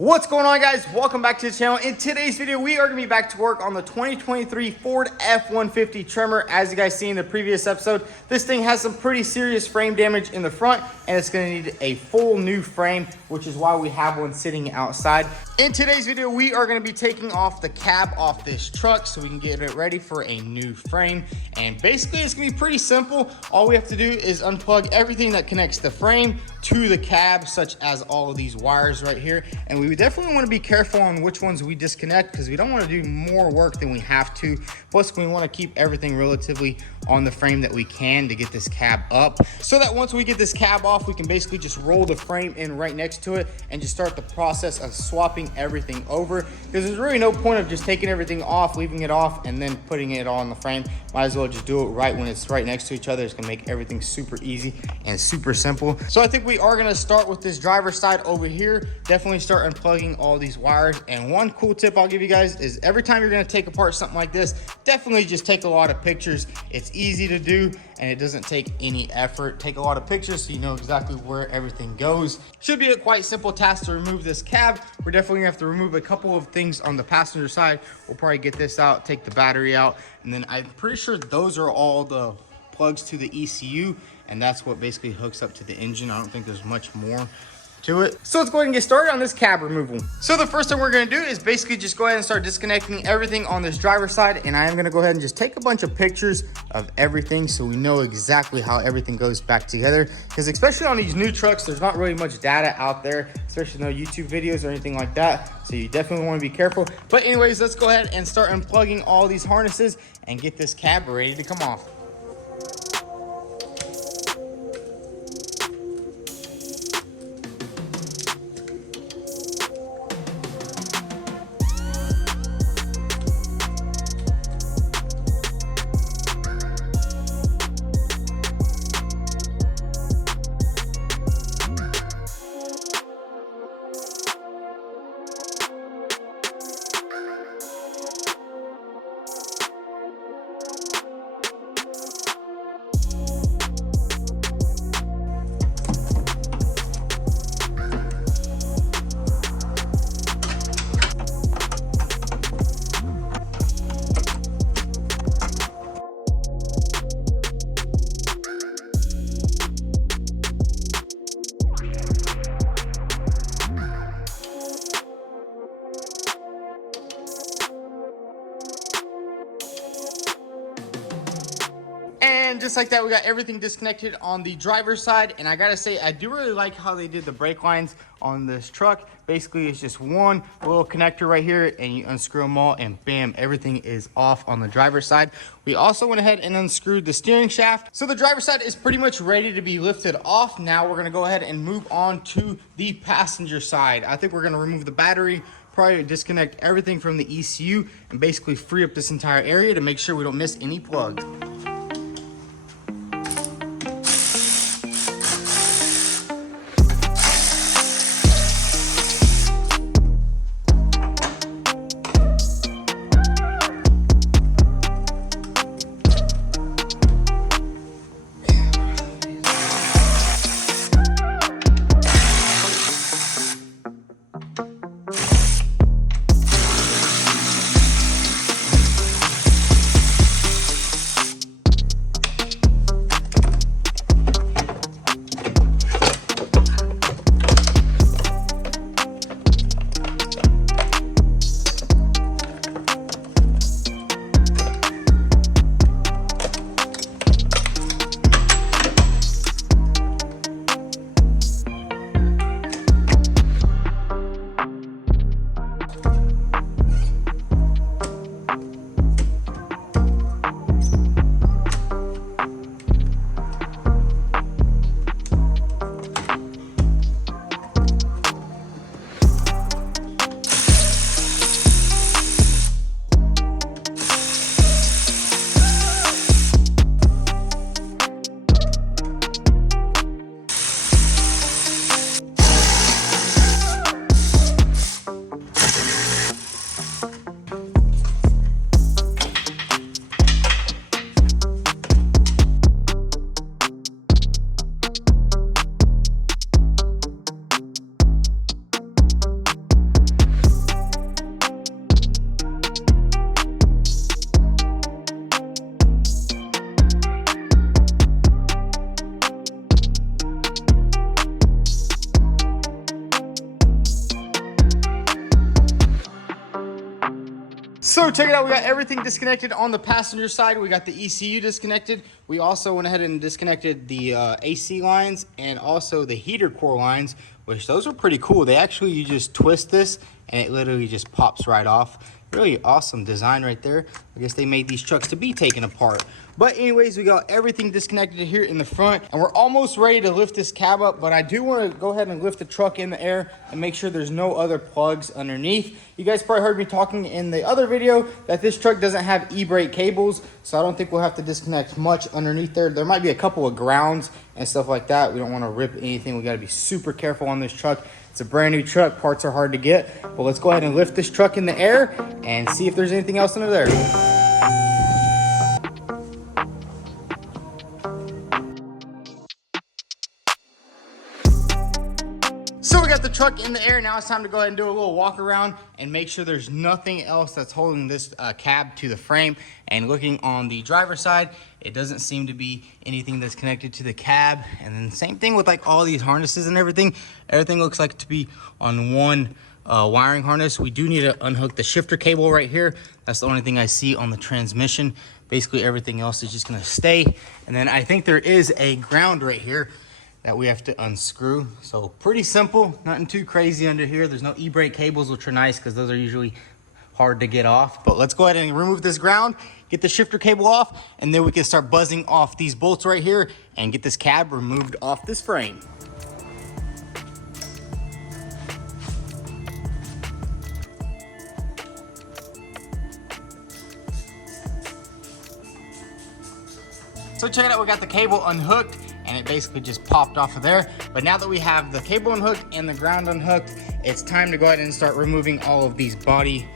What's going on, guys? Welcome back to the channel. In today's video, we are going to be back to work on the 2023 Ford F150 Tremor. As you guys see in the previous episode, this thing has some pretty serious frame damage in the front, and it's going to need a full new frame, which is why we have one sitting outside. In today's video, we are going to be taking off the cab off this truck so we can get it ready for a new frame. And basically, it's going to be pretty simple. All we have to do is unplug everything that connects the frame to the cab, such as all of these wires right here. And we definitely want to be careful on which ones we disconnect, because we don't want to do more work than we have to. Plus, we want to keep everything relatively on the frame that we can to get this cab up, so that once we get this cab off, we can basically just roll the frame in right next to it and just start the process of swapping everything over, because there's really no point of just taking everything off, leaving it off, and then putting it on the frame. Might as well just do it right when it's right next to each other. It's gonna make everything super easy and super simple. So I think we are gonna start with this driver's side over here. Definitely start unplugging all these wires. And one cool tip I'll give you guys is every time you're gonna take apart something like this, definitely just take a lot of pictures. It's easy to do and it doesn't take any effort. Take a lot of pictures so you know exactly where everything goes. Should be a quite simple task to remove this cab. We're definitely gonna have to remove a couple of things on the passenger side. We'll probably get this out, take the battery out, and then I'm pretty sure those are all the plugs to the ECU, and that's what basically hooks up to the engine. I don't think there's much more to it. So let's go ahead and get started on this cab removal. So the first thing we're going to do is basically just go ahead and start disconnecting everything on this driver's side, and I am going to go ahead and just take a bunch of pictures of everything so we know exactly how everything goes back together, because especially on these new trucks, there's not really much data out there, especially no YouTube videos or anything like that, so you definitely want to be careful. But anyways, let's go ahead and start unplugging all these harnesses and get this cab ready to come off. And just like that, we got everything disconnected on the driver's side. And I gotta say, I do really like how they did the brake lines on this truck. Basically, it's just one little connector right here, and you unscrew them all, and bam, everything is off on the driver's side. We also went ahead and unscrewed the steering shaft. So the driver's side is pretty much ready to be lifted off. Now we're gonna go ahead and move on to the passenger side. I think we're gonna remove the battery, probably disconnect everything from the ECU, and basically free up this entire area to make sure we don't miss any plugs. So check it out, we got everything disconnected on the passenger side. We got the ECU disconnected. We also went ahead and disconnected the AC lines and also the heater core lines, which those are pretty cool. They actually, you just twist this and it literally just pops right off. Really awesome design right there. I guess they made these trucks to be taken apart. But anyways, we got everything disconnected here in the front and we're almost ready to lift this cab up, but I do want to go ahead and lift the truck in the air and make sure there's no other plugs underneath. You guys probably heard me talking in the other video that this truck doesn't have e-brake cables, so I don't think we'll have to disconnect much underneath there. There might be a couple of grounds and stuff like that. We don't want to rip anything. We got to be super careful on this truck. It's a brand new truck, parts are hard to get, but let's go ahead and lift this truck in the air and see if there's anything else under there. So we got the truck in the air. Now it's time to go ahead and do a little walk around and make sure there's nothing else that's holding this cab to the frame. And looking on the driver's side, it doesn't seem to be anything that's connected to the cab. And then same thing with like all these harnesses and everything. Everything looks like to be on one wiring harness. We do need to unhook the shifter cable right here. That's the only thing I see on the transmission. Basically everything else is just gonna stay. And then I think there is a ground right here that we have to unscrew. So pretty simple, nothing too crazy under here. There's no e-brake cables, which are nice because those are usually hard to get off. But let's go ahead and remove this ground, get the shifter cable off, and then we can start buzzing off these bolts right here and get this cab removed off this frame. So check it out, we got the cable unhooked and it basically just popped off of there. But now that we have the cable unhooked and the ground unhooked, it's time to go ahead and start removing all of these body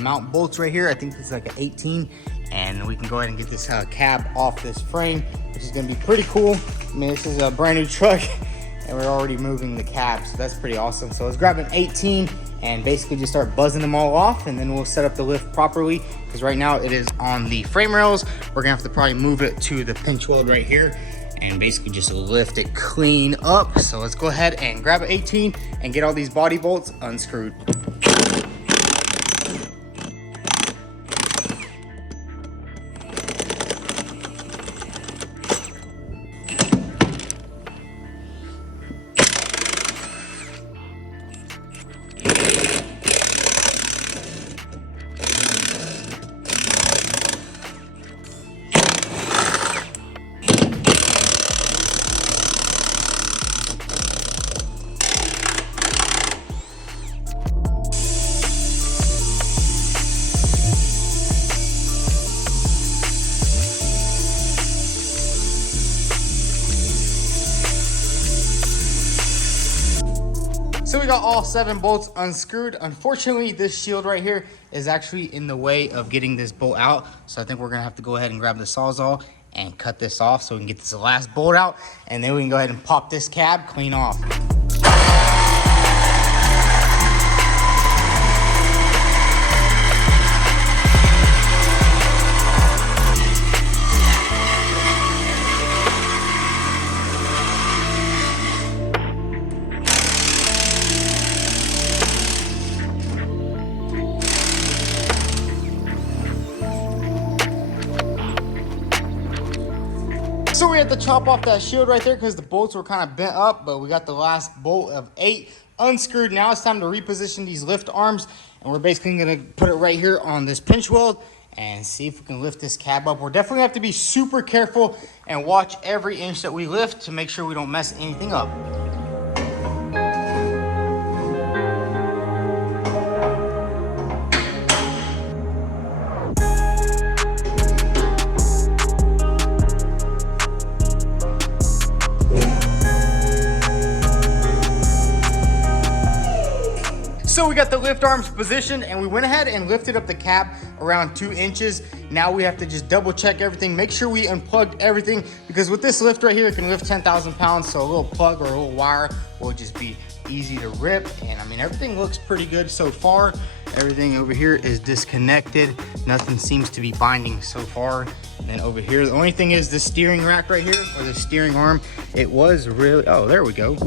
mount bolts right here. I think this is like an 18, and we can go ahead and get this cab off this frame, which is gonna be pretty cool. I mean, this is a brand new truck and we're already moving the cab, so that's pretty awesome. So let's grab an 18 and basically just start buzzing them all off, and then we'll set up the lift properly, because right now it is on the frame rails. We're gonna have to probably move it to the pinch weld right here and basically just lift it clean up. So let's go ahead and grab an 18 and get all these body bolts unscrewed. So we got all 7 bolts unscrewed. Unfortunately, this shield right here is actually in the way of getting this bolt out. So I think we're gonna have to go ahead and grab the Sawzall and cut this off so we can get this last bolt out, and then we can go ahead and pop this cab clean off. So we had to chop off that shield right there because the bolts were kind of bent up, but we got the last bolt of 8 unscrewed. Now it's time to reposition these lift arms, and we're basically gonna put it right here on this pinch weld and see if we can lift this cab up. We're definitely have to be super careful and watch every inch that we lift to make sure we don't mess anything up. So we got the lift arms positioned and we went ahead and lifted up the cab around 2 inches. Now we have to just double check everything, make sure we unplugged everything, because with this lift right here, it can lift 10,000 pounds. So a little plug or a little wire will just be easy to rip. And I mean, everything looks pretty good so far. Everything over here is disconnected. Nothing seems to be binding so far. And then over here, the only thing is the steering rack right here, or the steering arm. It was really, oh, there we go.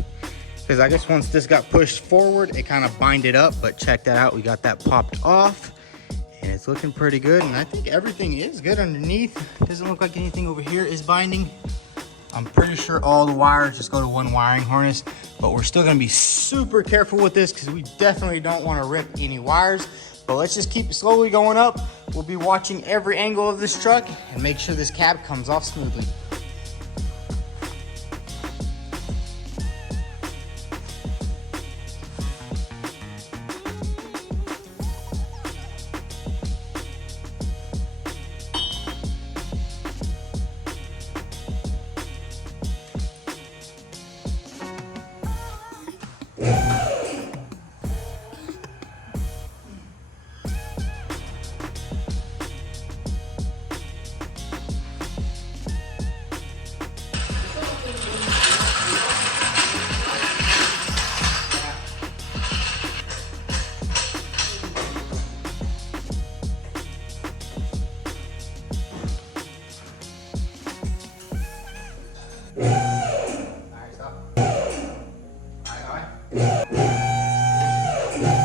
Because I guess once this got pushed forward, it kind of binded up, but check that out. We got that popped off. and it's looking pretty good. And I think everything is good underneath. Doesn't look like anything over here is binding. I'm pretty sure all the wires just go to one wiring harness, but we're still gonna be super careful with this because we definitely don't wanna rip any wires. But let's just keep slowly going up. We'll be watching every angle of this truck and make sure this cab comes off smoothly.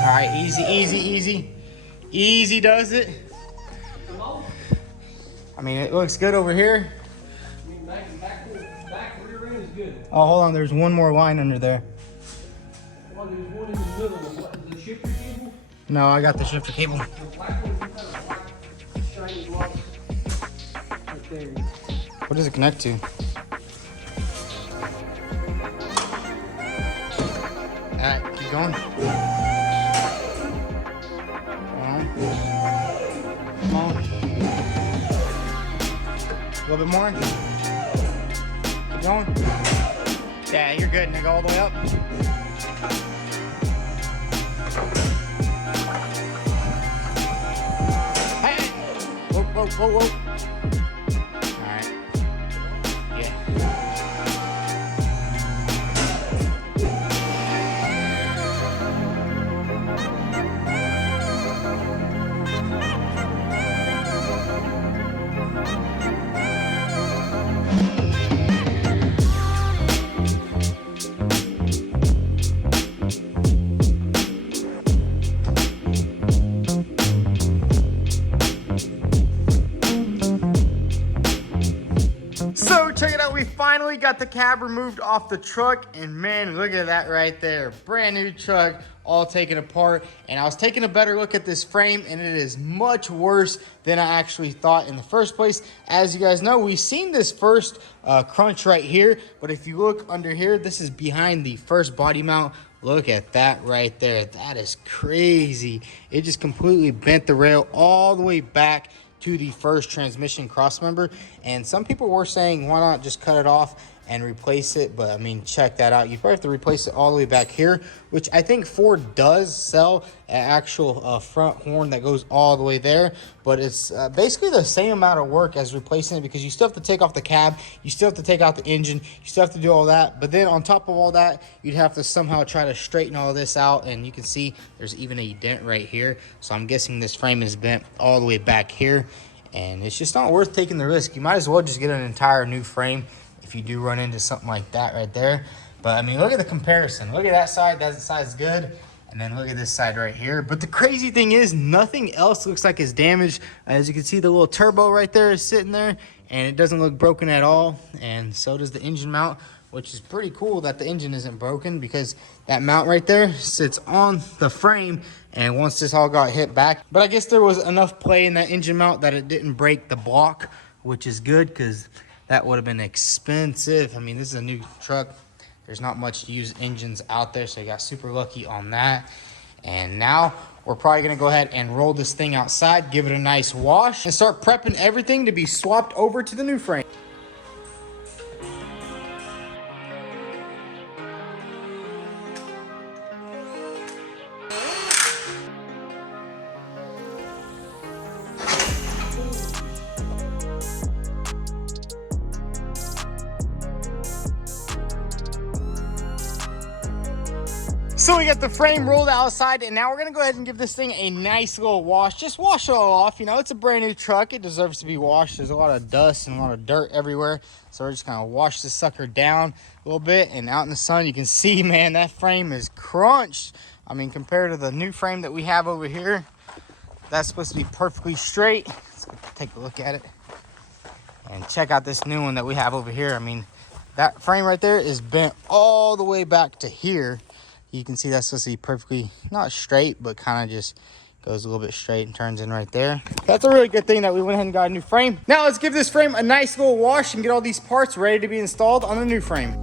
All right, easy, easy, easy. Easy does it. I mean, it looks good over here. Back rear end is good. Oh, hold on, there's one more line under there. Well, there's one in the middle of what is the shifter cable? No, I got the shifter cable. The black one, you got a black shiny block right there. What does it connect to? All right, keep going. Come on. A little bit more. Keep going. Yeah, you're good. Now go all the way up. Hey! Whoa, whoa, whoa, whoa. All right. Yeah. So check it out, we finally got the cab removed off the truck, and man, look at that right there. Brand new truck, all taken apart. And I was taking a better look at this frame, and it is much worse than I actually thought in the first place. As you guys know, we've seen this first crunch right here, but if you look under here, this is behind the first body mount. Look at that right there. That is crazy. It just completely bent the rail all the way back to the first transmission cross member. And some people were saying, why not just cut it off and replace it? But I mean, check that out. You probably have to replace it all the way back here, which I think Ford does sell an actual front horn that goes all the way there. But it's basically the same amount of work as replacing it, because you still have to take off the cab, you still have to take out the engine, you still have to do all that. But then on top of all that, you'd have to somehow try to straighten all this out. And you can see there's even a dent right here. So I'm guessing this frame is bent all the way back here. And it's just not worth taking the risk. You might as well just get an entire new frame if you do run into something like that right there. But I mean, look at the comparison. Look at that side's good. And then look at this side right here. But the crazy thing is, nothing else looks like it's damaged. As you can see, the little turbo right there is sitting there, and it doesn't look broken at all. And so does the engine mount, which is pretty cool that the engine isn't broken, because that mount right there sits on the frame. And once this all got hit back, but I guess there was enough play in that engine mount that it didn't break the block, which is good, because that would have been expensive. I mean, this is a new truck. There's not much used engines out there, so I got super lucky on that. And now we're probably gonna go ahead and roll this thing outside, give it a nice wash, and start prepping everything to be swapped over to the new frame. So we got the frame rolled outside, and now we're gonna go ahead and give this thing a nice little wash. Just wash it all off. You know, it's a brand new truck. It deserves to be washed. There's a lot of dust and a lot of dirt everywhere. So we're just gonna wash this sucker down a little bit. And out in the sun, you can see, man, that frame is crunched. I mean, compared to the new frame that we have over here, That's supposed to be perfectly straight. Let's take a look at it and check out this new one that we have over here. I mean, that frame right there is bent all the way back to here. You can see that's supposed to be perfectly, not straight, but kind of just goes a little bit straight and turns in right there. That's a really good thing that we went ahead and got a new frame. Now let's give this frame a nice little wash and get all these parts ready to be installed on the new frame.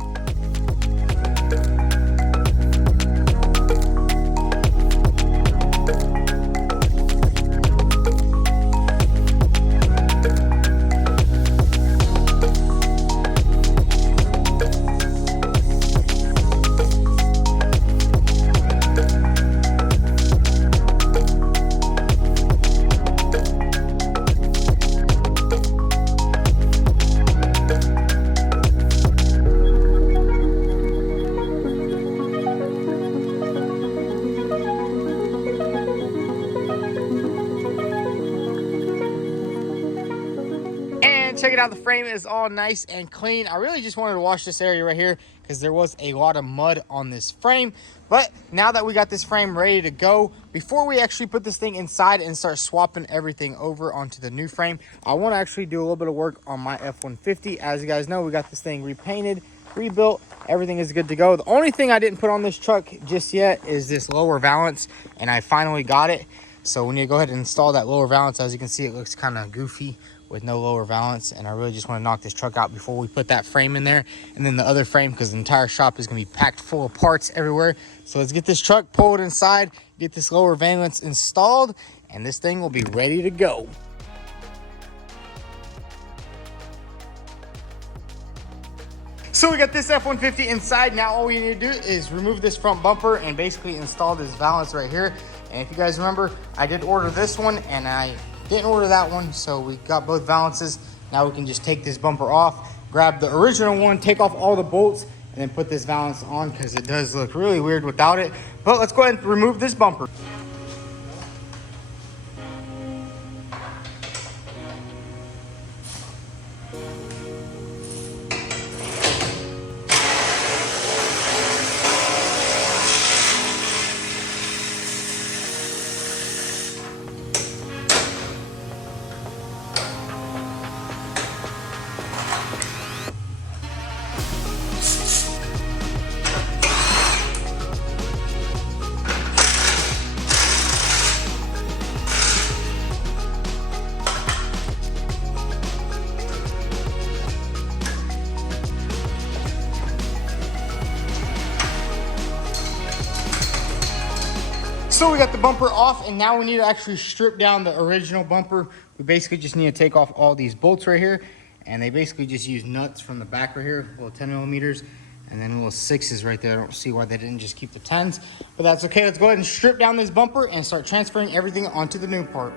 Check it out, the frame is all nice and clean. I really just wanted to wash this area right here because there was a lot of mud on this frame. But now that we got this frame ready to go, before we actually put this thing inside and start swapping everything over onto the new frame, I want to actually do a little bit of work on my F150. As you guys know, we got this thing repainted, rebuilt, everything is good to go. The only thing I didn't put on this truck just yet is this lower valance, and I finally got it. So we need to go ahead and install that lower valance. As you can see, it looks kind of goofy with no lower valance, and I really just want to knock this truck out before we put that frame in there, and then the other frame, because the entire shop is going to be packed full of parts everywhere. So let's get this truck, pull it inside, get this lower valance installed, and this thing will be ready to go. So we got this F-150 inside. Now all we need to do is remove this front bumper and basically install this valance right here. And if you guys remember, I did order this one and I didn't order that one, so we got both valances. Now we can just take this bumper off, grab the original one, take off all the bolts, and then put this valance on because it does look really weird without it. But let's go ahead and remove this bumper. So we got the bumper off, and now we need to actually strip down the original bumper. We basically just need to take off all these bolts right here, and they basically just use nuts from the back right here, little 10 millimeters, and then little 6s right there. I don't see why they didn't just keep the 10s, but that's okay. Let's go ahead and strip down this bumper and start transferring everything onto the new part.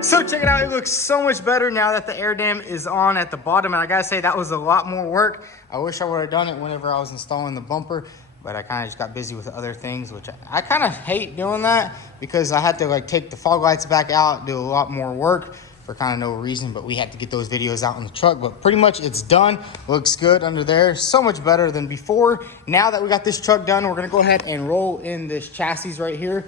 So check it out, it looks so much better now that the air dam is on at the bottom, and I gotta say that was a lot more work. I wish I would have done it whenever I was installing the bumper, but I kind of just got busy with other things, which I kind of hate doing that because I had to like take the fog lights back out, do a lot more work for kind of no reason, but we had to get those videos out in the truck. But pretty much it's done, looks good under there, so much better than before. Now that we got this truck done, we're gonna go ahead and roll in this chassis right here.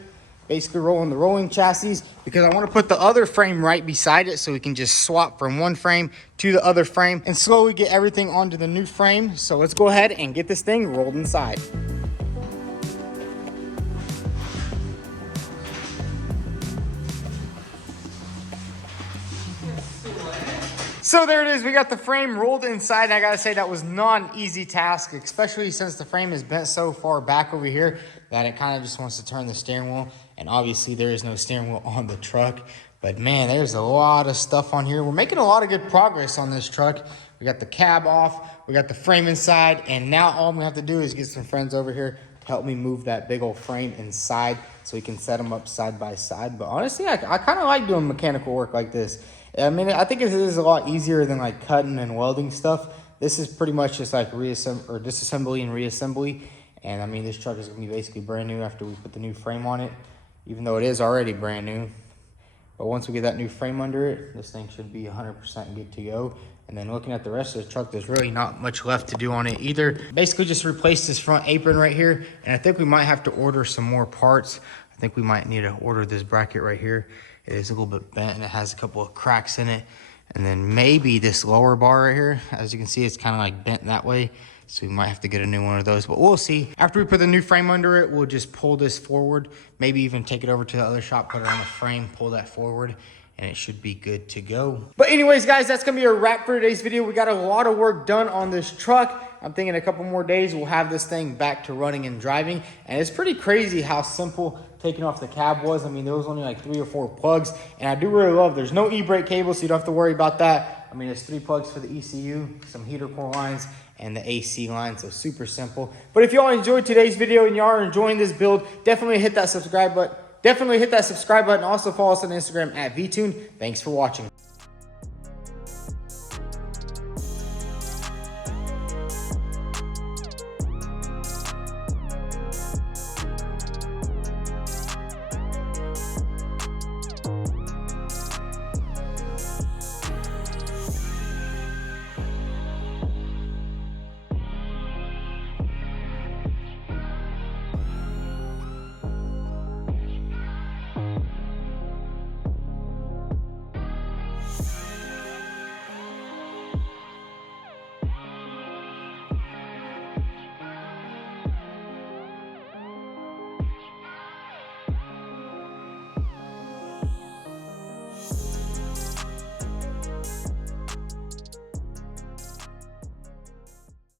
Basically rolling the rolling chassis because I want to put the other frame right beside it so we can just swap from one frame to the other frame and slowly get everything onto the new frame. So let's go ahead and get this thing rolled inside. So there it is. We got the frame rolled inside. And I got to say that was not an easy task, especially since the frame is bent so far back over here that it kind of just wants to turn the steering wheel. And obviously there is no steering wheel on the truck. But man, there's a lot of stuff on here. We're making a lot of good progress on this truck. We got the cab off. We got the frame inside. And now all we have to do is get some friends over here to help me move that big old frame inside so we can set them up side by side. But honestly, I kind of like doing mechanical work like this. I mean, I think it is a lot easier than like cutting and welding stuff. This is pretty much just like disassembly and reassembly. And I mean, this truck is gonna be basically brand new after we put the new frame on it, even though it is already brand new. But once we get that new frame under it, this thing should be 100% good to go. And then looking at the rest of the truck, there's really not much left to do on it either. Basically just replace this front apron right here. And I think we might have to order some more parts. I think we might need to order this bracket right here. It is a little bit bent and it has a couple of cracks in it. And then maybe this lower bar right here, as you can see, it's kind of like bent that way. So we might have to get a new one of those, but we'll see. After we put the new frame under it, we'll just pull this forward, maybe even take it over to the other shop, put it on the frame, pull that forward, and it should be good to go. But anyways, guys, that's gonna be a wrap for today's video. We got a lot of work done on this truck. I'm thinking a couple more days, we'll have this thing back to running and driving. And it's pretty crazy how simple taking off the cab was. I mean, there was only like 3 or 4 plugs. And I do really love, there's no e-brake cable, so you don't have to worry about that. I mean, there's 3 plugs for the ECU, some heater core lines, and the AC line, so super simple. But if y'all enjoyed today's video and y'all are enjoying this build, definitely hit that subscribe button. Also follow us on Instagram at vTuned. Thanks for watching.